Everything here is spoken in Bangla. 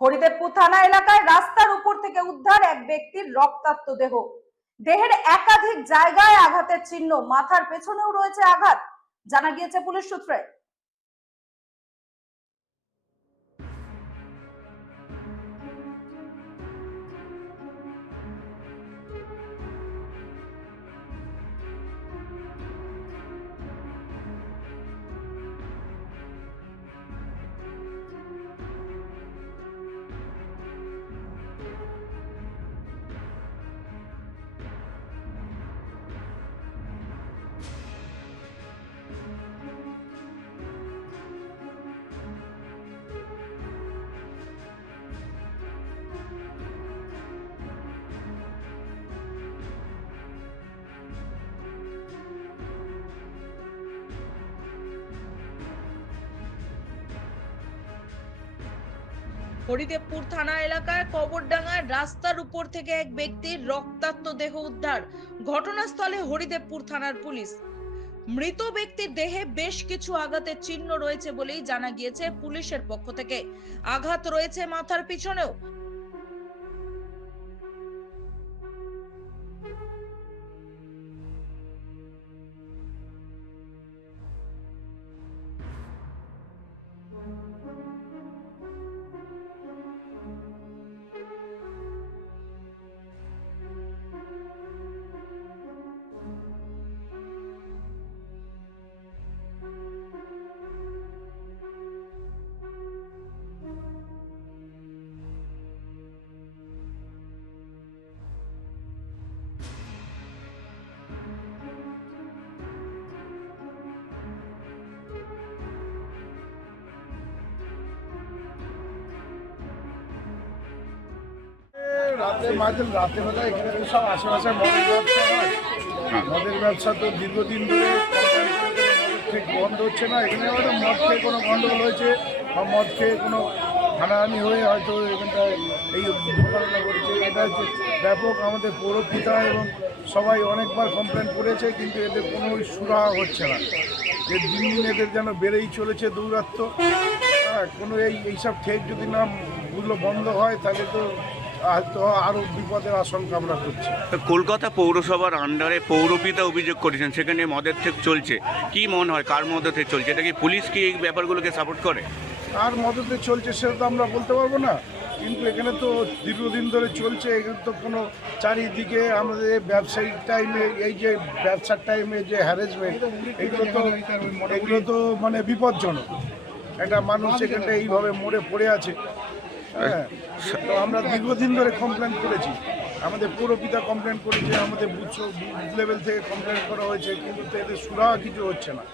হরিদেবপুর থানা এলাকায় রাস্তার উপর থেকে উদ্ধার এক ব্যক্তির রক্তাক্ত দেহ। দেহের একাধিক জায়গায় আঘাতের চিহ্ন, মাথার পেছনেও রয়েছে আঘাত, জানা গিয়েছে পুলিশ সূত্রে। হরিদেবপুর থানা এলাকায় কবরডাঙ্গায় রাস্তার উপর থেকে এক ব্যক্তির রক্তাক্ত দেহ উদ্ধার। ঘটনাস্থলে হরিদেবপুর থানার পুলিশ। মৃত ব্যক্তির দেহে বেশ কিছু আঘাতের চিহ্ন রয়েছে বলেই জানা গিয়েছে পুলিশের পক্ষ থেকে। আঘাত রয়েছে মাথার পিছনেও। রাতে মাঝে রাতে এখানে সব আশেপাশে মদের ব্যবসা মদের ব্যবসা তো দীর্ঘদিন ধরে ঠিক বন্ধ হচ্ছে না। এখানে হয়তো মদ খেয়ে কোনো গন্ডগোল হয়েছে বা মদ খেয়ে কোনো হানাহানি হয়ে হয়তো এখানটায় এই দুর্ঘটনা ঘটেছে। এটা হচ্ছে ব্যাপক আমাদের পৌরপিতা এবং সবাই অনেকবার কমপ্লেন করেছে কিন্তু এদের কোনো সুরাহা হচ্ছে না। যে দিন দিন এদের যেন বেড়েই চলেছে দৌরাত্ম হ্যাঁ কোনো এই এইসব ঠেক যদি না গুলো বন্ধ হয়, তাহলে তো হয়তো আরও বিপদের আশঙ্কা আমরা করছি। কলকাতা পৌরসভার আন্ডারে পৌরপিতা অভিযোগ করেছেন সেখানে মদের থেকে চলছে। কি মনে হয় কার মধ্যে থেকে চলছে? এটা কি পুলিশ কি এই ব্যাপারগুলোকে সাপোর্ট করে? আর মদতে চলছে সেটা তো আমরা বলতে পারব না। কিন্তু এখানে তো দীর্ঘদিন ধরে চলছে এখানে তো কোনো চারিদিকে আমাদের ব্যবসায়িক টাইমে এই যে ব্যবসার টাইমে যে হ্যারেসমেন্ট এগুলো তো এগুলো তো মানে বিপজ্জনক। একটা মানুষ এখানটা এইভাবে মরে পড়ে আছে। হ্যাঁ। তো আমরা দীর্ঘদিন ধরে কমপ্লেন করেছি। আমাদের পৌরপিতা কমপ্লেন করেছে, আমাদের বুথ লেভেল থেকে কমপ্লেন করা হয়েছে, কিন্তু এদের সুরাহা কিছু হচ্ছে না।